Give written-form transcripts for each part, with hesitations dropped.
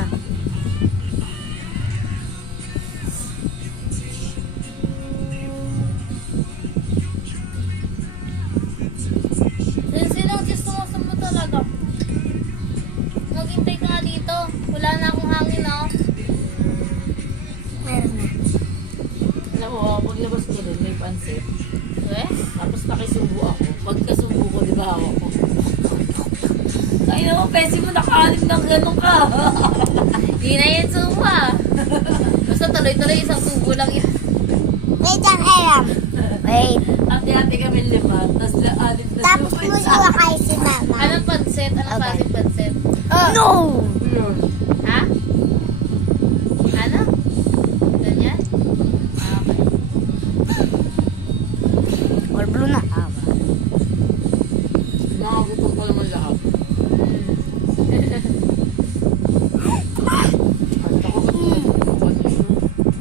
na. Sino ang gusto mo talaga? Maghintay ka nga dito. Wala na akong hangin, oh. Meron na. Alam mo, paglabas ko din, may pansit. Eh? Tapos nakisubo ako. Pagkasubo ko, di ba hawak ko? Ay naman, pesi mo nakahalim ng gano'n ka. Di na yan supa. Basta tuloy-tuloy, isang tubo lang yan. Wait lang, Eram. Wait. Ate-ate kami lima. Tapos anim na Tapos subo. mo iwa kayo si mama. Anong pansit? Anong Okay. klaseng pansit? No! Ha? Ano? Ganyan? Ah, okay. Or blue na. Nakagutom ko naman lahat. At ako ba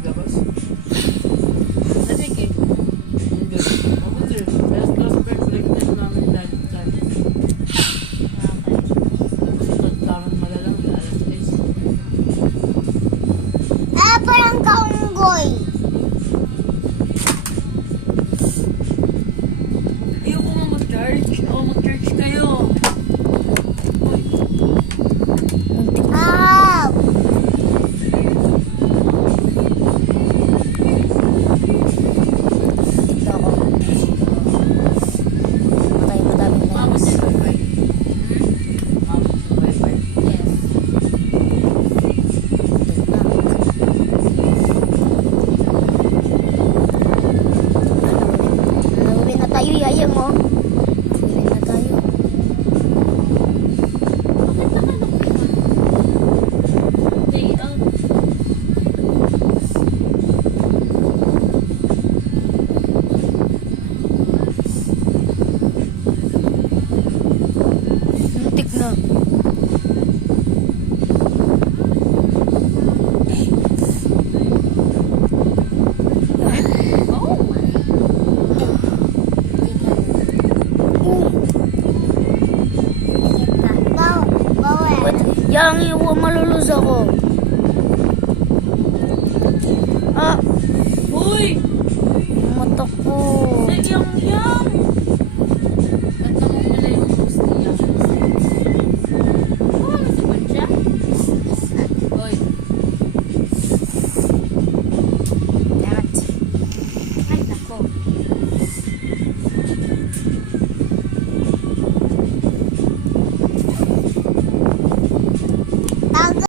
labas? Lamig eh. Hindi. Ako din. Last break na namin dahil time. Pagtangan malalang alas 6. Ah, parang kaunggoy. Ayoko nga mag-charge. Oo, mag-charge kayo. Ah! Ito ako. Matay madaming Mama namas. sa wifi. Mama sa wifi. Yes. Uwi na tayo, yaya mo. Uwi na tayo. Day out. Muntik na. Ba't yang iwa malulus ako? Ah, Uy! mata ko. Sige yung